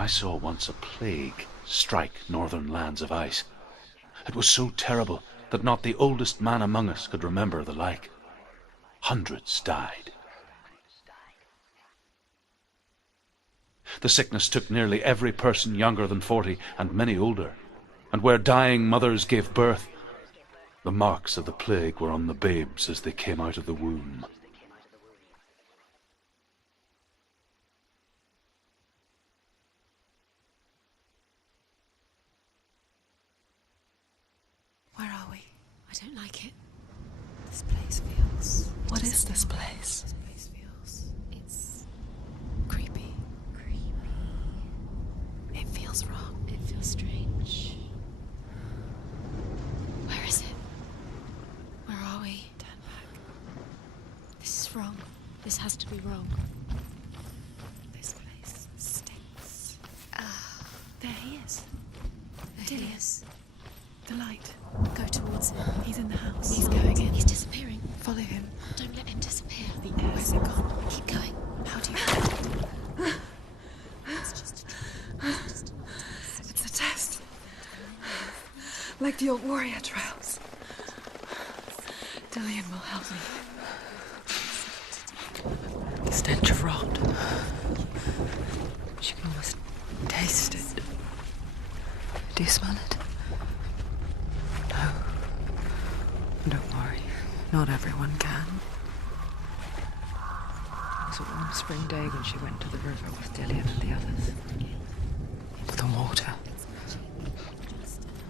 I saw once a plague strike northern lands of ice. It was so terrible that not the oldest man among us could remember the like. Hundreds died. The sickness took nearly every person younger than 40 and many older, and where dying mothers gave birth, the marks of the plague were on the babes as they came out of the womb. Where are we? I don't like it. This place feels... What is this place? This place feels... It's... creepy. It feels wrong. It feels strange. Where is it? Where are we? Turn back. This is wrong. This has to be wrong. This place stinks. There he is. There he is. The light. Go towards him. He's in the house. He's going in. He's disappearing. Follow him. Don't let him disappear. The air. Where's it gone? Keep going. How do you... It's just a test. It's a test. Like the old warrior trials. Dillian will help me. The stench of rot. She can almost taste it. Do you smell it? No. Don't worry. Not everyone can. It was a warm spring day when she went to the river with Dillian and the others. The water.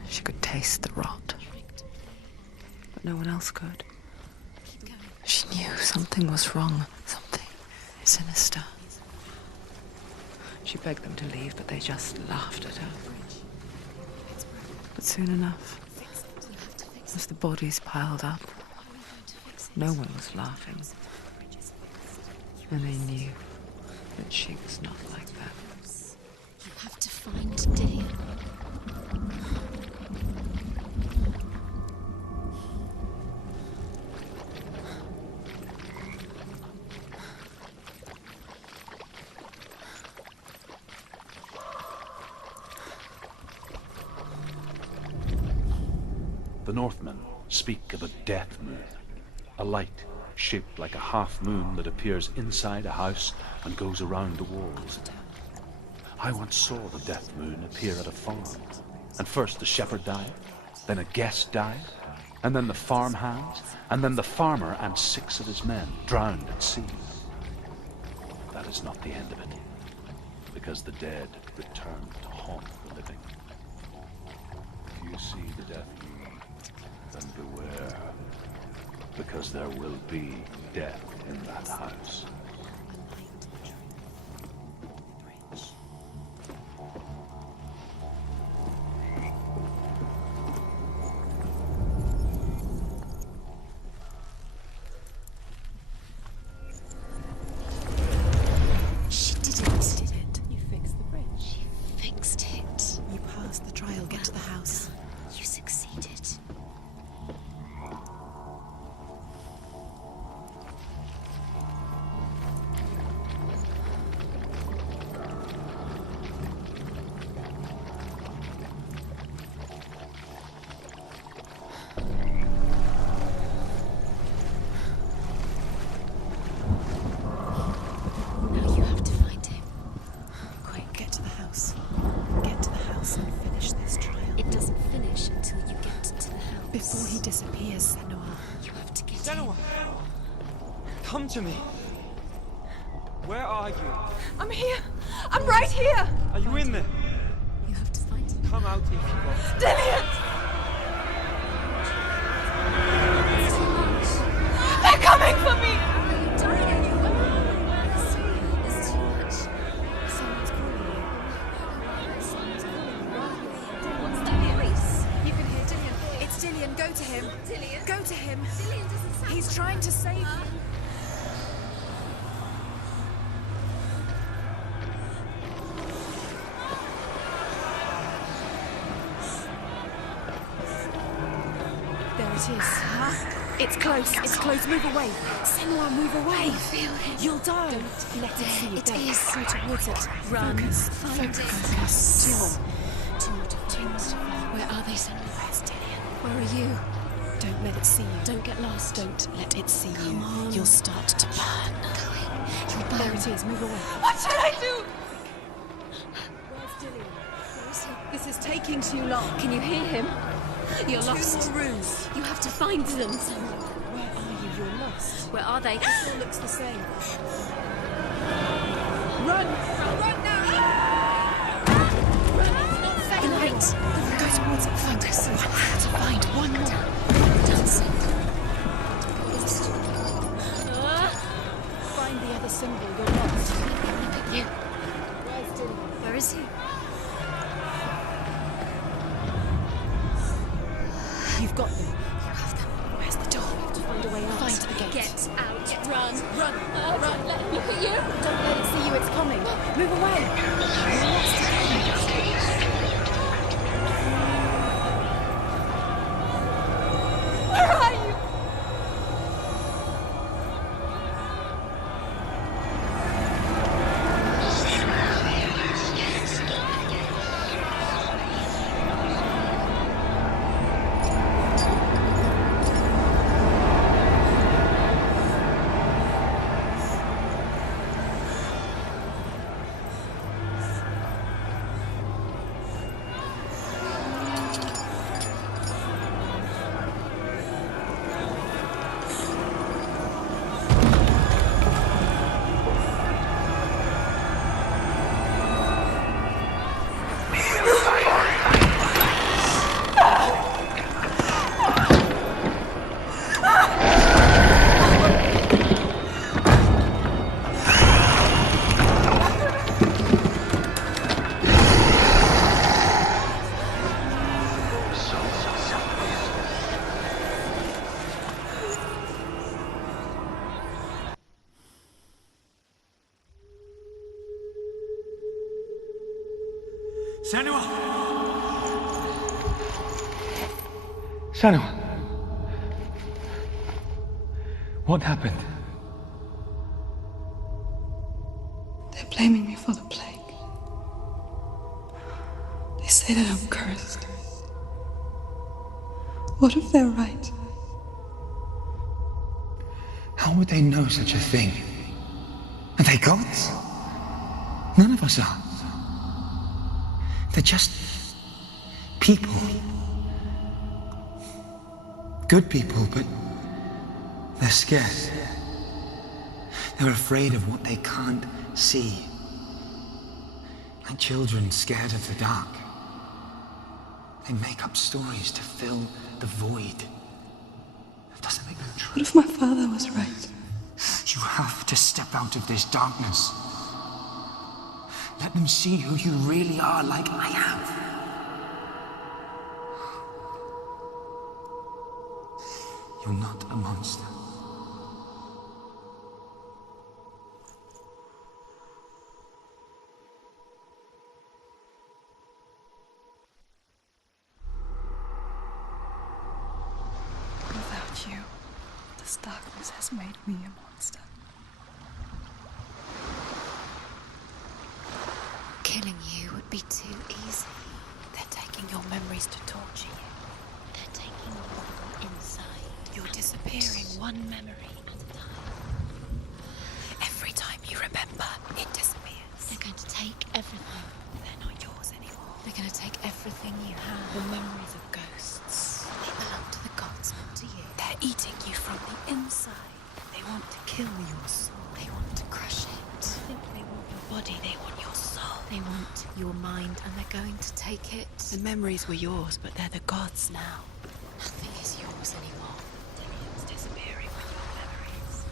She could taste the rot. But no one else could. She knew something was wrong. Something sinister. She begged them to leave, but they just laughed at her. But soon enough, as the bodies piled up, no one was laughing. And they knew that she was not like that. You have to find Dillian. The Northmen speak of a death moon, a light shaped like a half moon that appears inside a house and goes around the walls. I once saw the death moon appear at a farm, and first the shepherd died, then a guest died, and then the farmhands, and then the farmer and 6 of his men drowned at sea. That is not the end of it, because the dead return to haunt the living. If you see the death moon, then beware, because there will be death in that house. She did it. You fixed the bridge. She fixed it. You passed the trial. Get to the house. You succeeded. Now you have to find him. Quick, get to the house. Get to the house and finish this trial. It doesn't finish until you get to the house. Before he disappears, Senua'S. You have to get Senua! Come to me! Where are you? I'm here! I'm right here! Are you in there? You have to find him. Come out if you want. Dillian! They're coming for me! There's too much. Someone's calling you. What's that voice? You can hear Dillian. It's Dillian. Go to him. Dillian? Go to him. Dillian doesn't sound He's trying to save you. There it is. Huh? It's close. It's close. Move away. Senua, move away. I feel it. You'll die. Don't let it see you. It is. Go towards it. Run. Focus. Two more. Two more. Where are they, Senua? Where are you? Don't let it see you. Don't get lost. Don't let it see you. You'll start to burn. Go in. You'll burn. There it is. Move away. What should I do? Where's Dillian? Where is he? This is taking too long. Can you hear him? You're lost. 2 more rooms. You have to find them. Where are you? You're lost. Where are they? It all looks the same. Run! Run now! Run! It's not safe. Right. Go towards it. Focus. To find one more. Dancing. Find the other symbol. You're lost. Look at you. Where's Dillian? Where is he? You've got them. You have them. Where's the door? We have to find a way out. Find the gate. Get out. Run. Run. Run. Let him look at you. Don't let it see you. It's coming. Move away. Where are you? Senua! Senua! What happened? They're blaming me for the plague. They say that I'm cursed. What if they're right? How would they know such a thing? Are they gods? None of us are. They're just people. Good people, but they're scared. They're afraid of what they can't see. Like children scared of the dark. They make up stories to fill the void. That doesn't make them true. What if my father was right? You have to step out of this darkness. Let them see who you really are, like I have. You're not a monster. Without you, this darkness has made me a monster. Killing you would be too easy. They're taking your memories to torture you. They're taking you from the inside. You're disappearing one memory at a time. Every time you remember, it disappears. They're going to take everything. They're not yours anymore. They're going to take everything you have. The memories of ghosts. They belong to the gods, not to you. They're eating you from the inside. They want to kill your soul. They want to crush it. I think they want your body. They want your soul. They want your mind, and they're going to take it. The memories were yours, but they're the gods now. Nothing is yours anymore. Dillian's disappearing with your memories.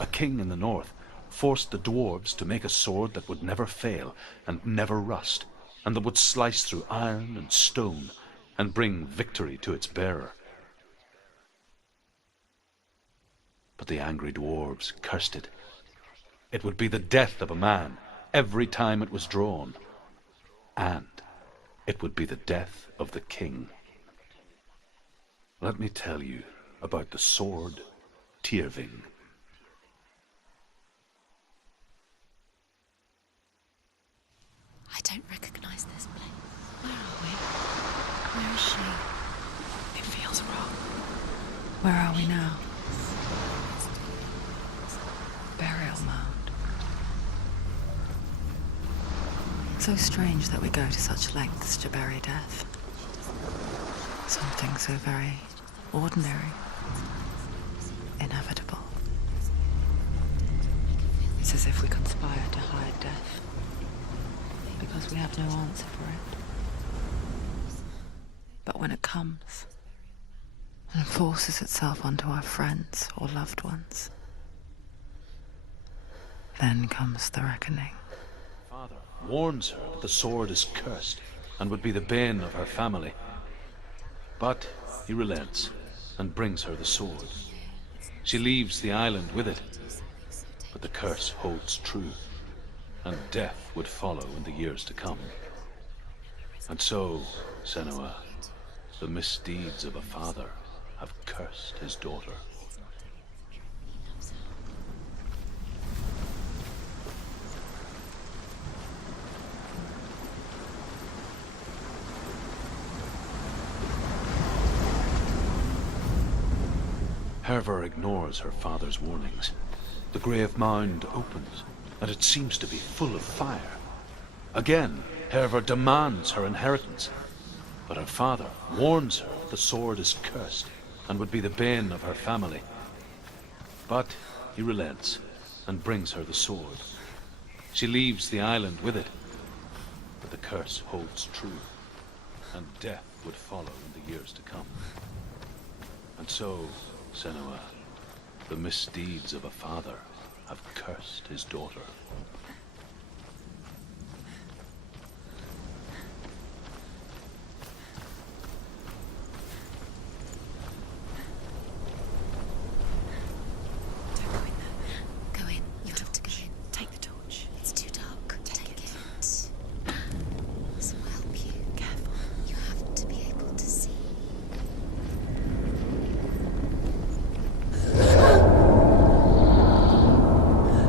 A king in the north forced the dwarves to make a sword that would never fail and never rust, and that would slice through iron and stone and bring victory to its bearer. But the angry dwarves cursed it. It would be the death of a man, every time it was drawn. And it would be the death of the king. Let me tell you about the sword Tyrving. I don't recognize this place. Where are we? Where is she? It feels wrong. Where are we now? Burial mound. So strange that we go to such lengths to bury death. Something so very ordinary, inevitable. It's as if we conspire to hide death, because we have no answer for it. But when it comes and forces itself onto our friends or loved ones, then comes the reckoning. Father warns her that the sword is cursed and would be the bane of her family. But he relents and brings her the sword. She leaves the island with it, but the curse holds true, and death would follow in the years to come. And so, Senua, the misdeeds of a father have cursed his daughter. Hervor ignores her father's warnings. The grave mound opens, and it seems to be full of fire. Again, Hervor demands her inheritance, but her father warns her that the sword is cursed and would be the bane of her family. But he relents and brings her the sword. She leaves the island with it, but the curse holds true, and death would follow in the years to come. And so, Senua, the misdeeds of a father have cursed his daughter. Don't go in there. Go in. You have to go in. Take the torch. It's too dark. Take it. This will help you. Careful. You have to be able to see.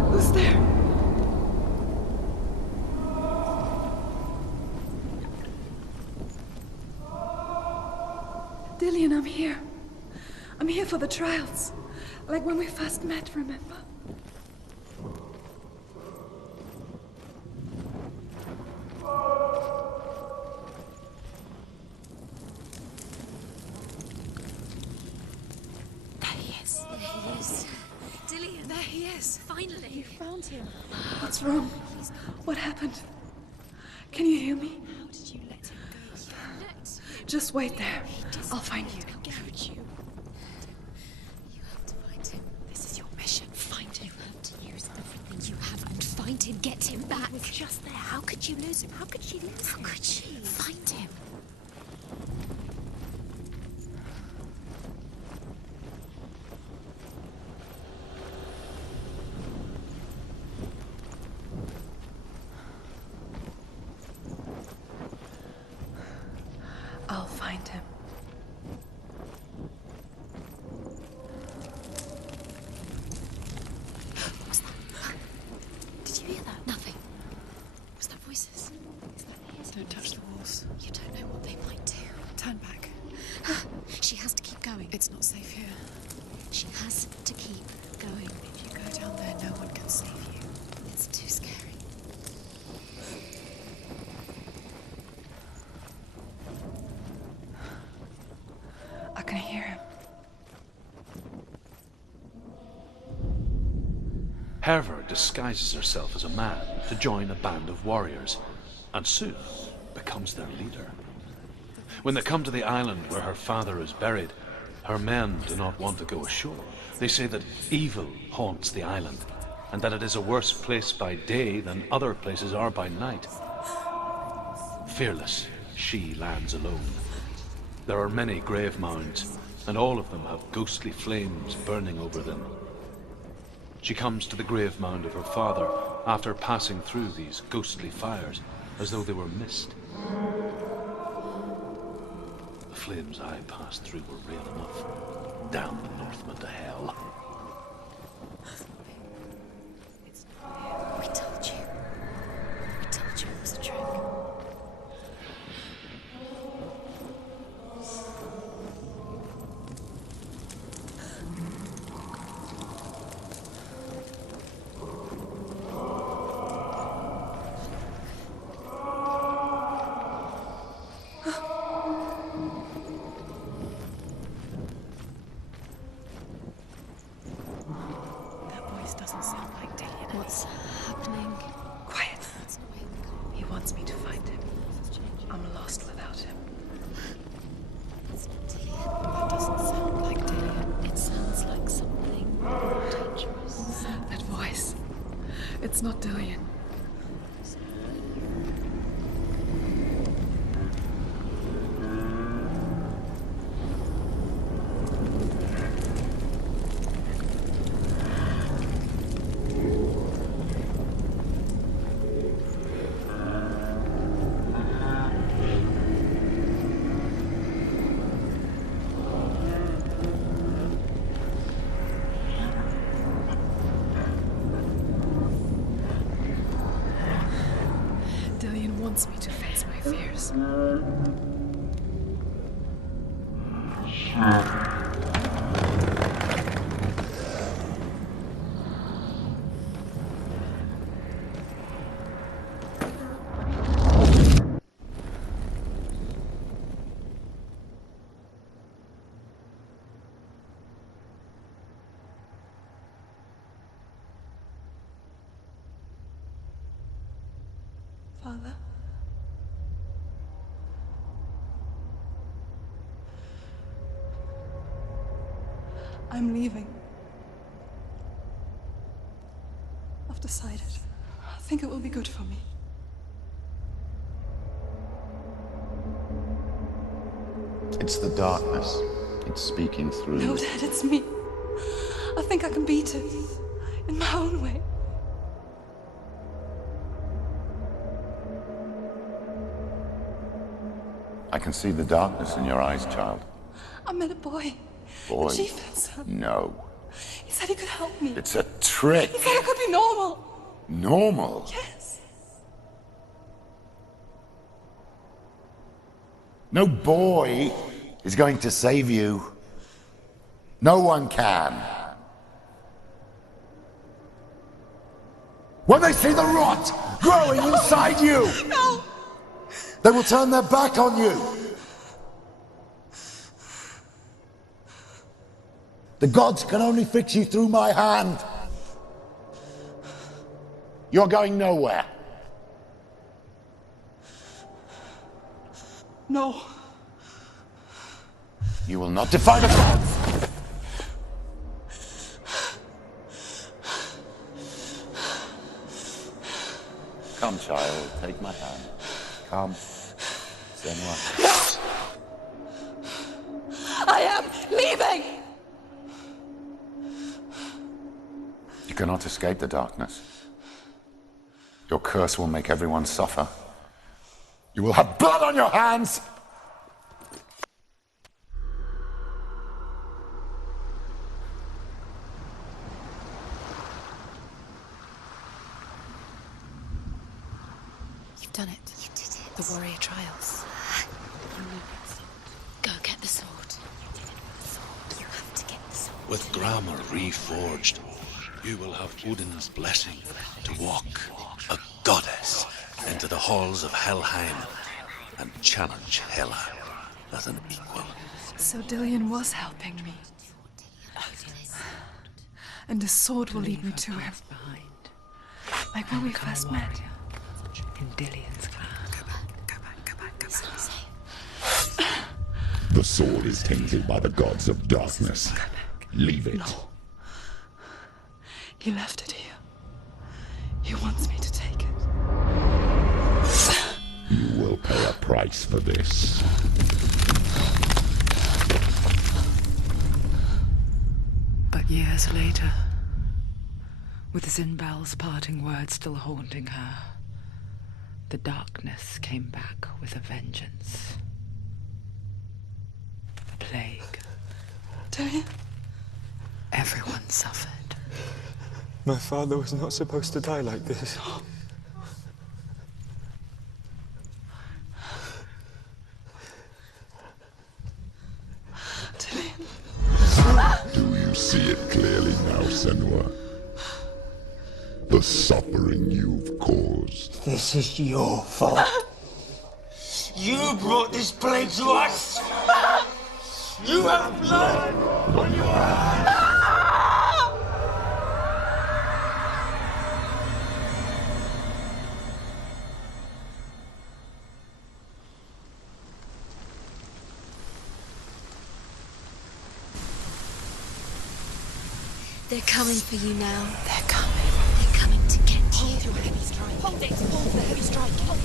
Who's there? Dillian, I'm here. I'm here for the trials. Like when we first met, remember? There he is. There he is. Dillian, there he is. Finally. You found him. What's wrong? What happened? Can you hear me? How did you let him go? Let Just wait there. I'll find you. How could you? You have to find him. This is your mission. Find him. You have to use everything you have and find him. Get him back. He was just there. How could you lose him? How could she lose him? How could she? Find him. I'll find him. What was that? Did you hear that? Nothing. Was that voices? Is that his? Don't touch the walls. You don't know what they might do. Turn back. She has to keep going. It's not safe here. She has to keep going. If you go down there, no one can save you. It's too scary. I can hear him. Hervor disguises herself as a man to join a band of warriors, and soon becomes their leader. When they come to the island where her father is buried, her men do not want to go ashore. They say that evil haunts the island, and that it is a worse place by day than other places are by night. Fearless, she lands alone. There are many grave mounds, and all of them have ghostly flames burning over them. She comes to the grave mound of her father after passing through these ghostly fires as though they were mist. The flames I passed through were real enough. Damn the Northmen to hell. We told you. We told you it was a trick. Doesn't sound like Dillian. What's happening? Quiet. He wants me to find him. I'm lost without him. It's not Dillian. That doesn't sound like Dillian. It sounds like something dangerous. That voice. It's not Dillian. Dillian wants me to face my fears. Father? I'm leaving. I've decided. I think it will be good for me. It's the darkness. It's speaking through No, you. Dad, it's me. I think I can beat it. In my own way. I can see the darkness in your eyes, child. I met a boy. Boy. The chieftain's son. No. He said he could help me. It's a trick. He said I could be normal. Normal. Yes. No boy is going to save you. No one can. When they see the rot growing inside you, No! they will turn their back on you. The gods can only fix you through my hand. You're going nowhere. No. You will not defy the gods. Come, child, take my hand. Come. Senua. I am leaving! You cannot escape the darkness. Your curse will make everyone suffer. You will have blood on your hands! You've done it. You did it. The warrior trials. You know it. Go get the sword. You have to get the sword. With grammar reforged, you will have Odin's blessing to walk, a goddess, into the halls of Helheim and challenge Hela as an equal. So Dillian was helping me. And the sword will lead me to him. Like when we first met. In Dillian's clan. The sword is tainted by the gods of darkness. Leave it. No. He left it here. He wants me to take it. You will pay a price for this. But years later, With Zinbal's parting words still haunting her, the darkness came back with a vengeance. A plague. Darian? Everyone suffered. My father was not supposed to die like this. Do you see it clearly now, Senua? The suffering you've caused. This is your fault. You brought this plague to us. You have blood on your hands. They're coming for you now. They're coming. They're coming to get you. Hold your heavy strike. Hold it. Hold the heavy strike. Hold it.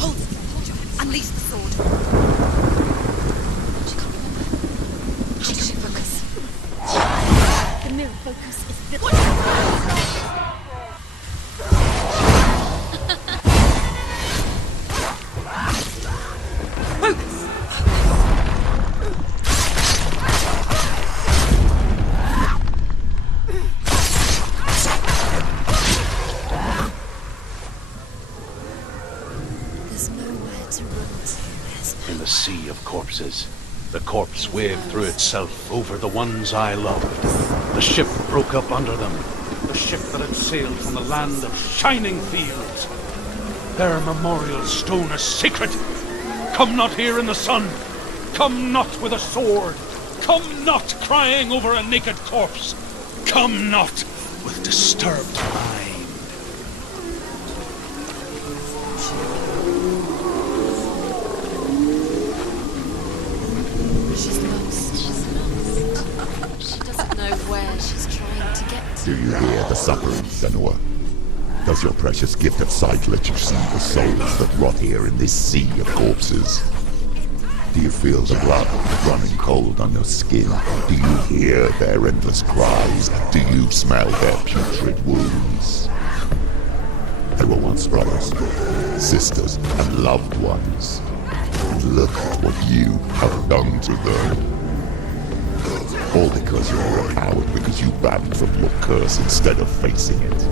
Hold your heavy. Unleash the sword. She can't remember. How does she focus? The mirror focus is the... In the sea of corpses, the corpse waved through itself over the ones I loved. The ship broke up under them, the ship that had sailed from the land of shining fields. Their memorial stone is sacred. Come not here in the sun. Come not with a sword. Come not crying over a naked corpse. Come not with disturbed mind. She's lost. She doesn't know where she's trying to get to. Do you hear the suffering, Senua? Does your precious gift of sight let you see the souls that rot here in this sea of corpses? Do you feel the blood running cold on your skin? Do you hear their endless cries? Do you smell their putrid wounds? They were once brothers, sisters, and loved ones. And look at what you have done to them. All because you're a coward, because you backed from your curse instead of facing it.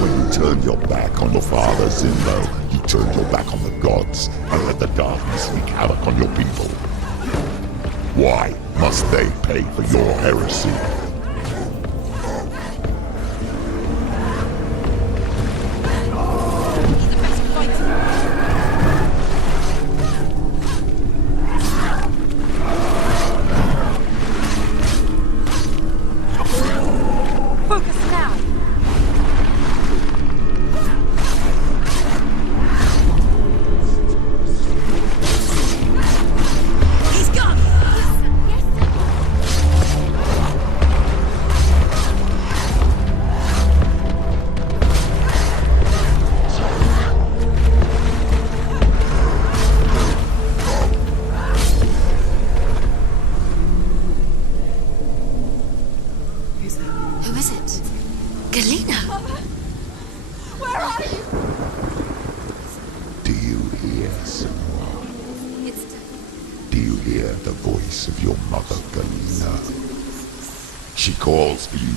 When you turned your back on your father, Zinlo, you turned your back on the gods and let the darkness wreak havoc on your people. Why must they pay for your heresy?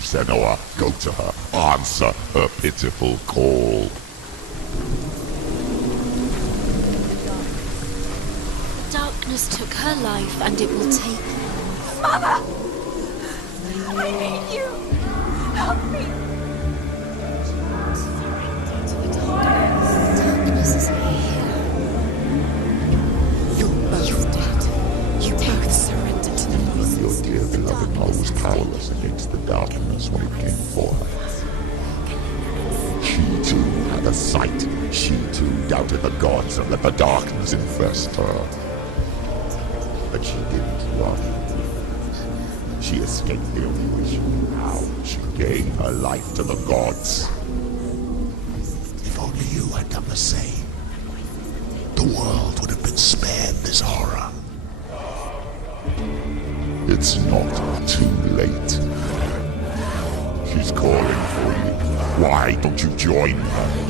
Senua, go to her, answer her pitiful call. Darkness took her life, and it will take you. Mother! I need you! Help me! Darkness is here. You're both dead. You both surrendered to the voices. Your dear beloved mother was powerless against the darkness when it came for her. She too had a sight. She too doubted the gods and let the darkness infest her. But she didn't run. She escaped the only way she knew how. She gave her life to the gods. If only you had done the same, the world would have been spared this horror. It's not too late. She's calling for you. Why don't you join her?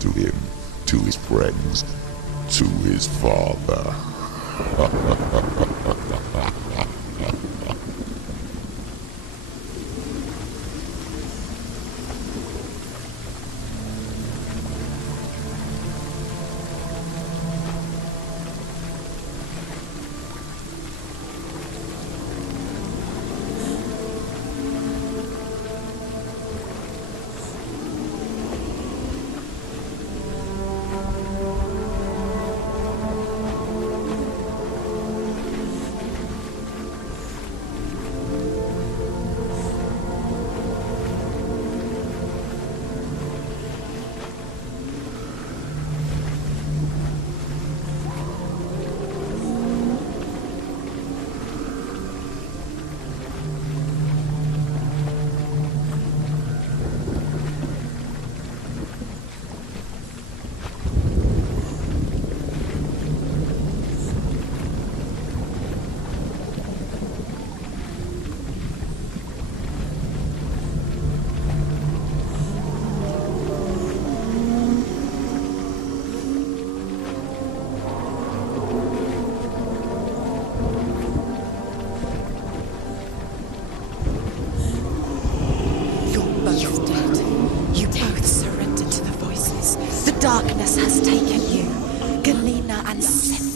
To him, to his friends, to his father. Darkness has taken you, Galena and Senua.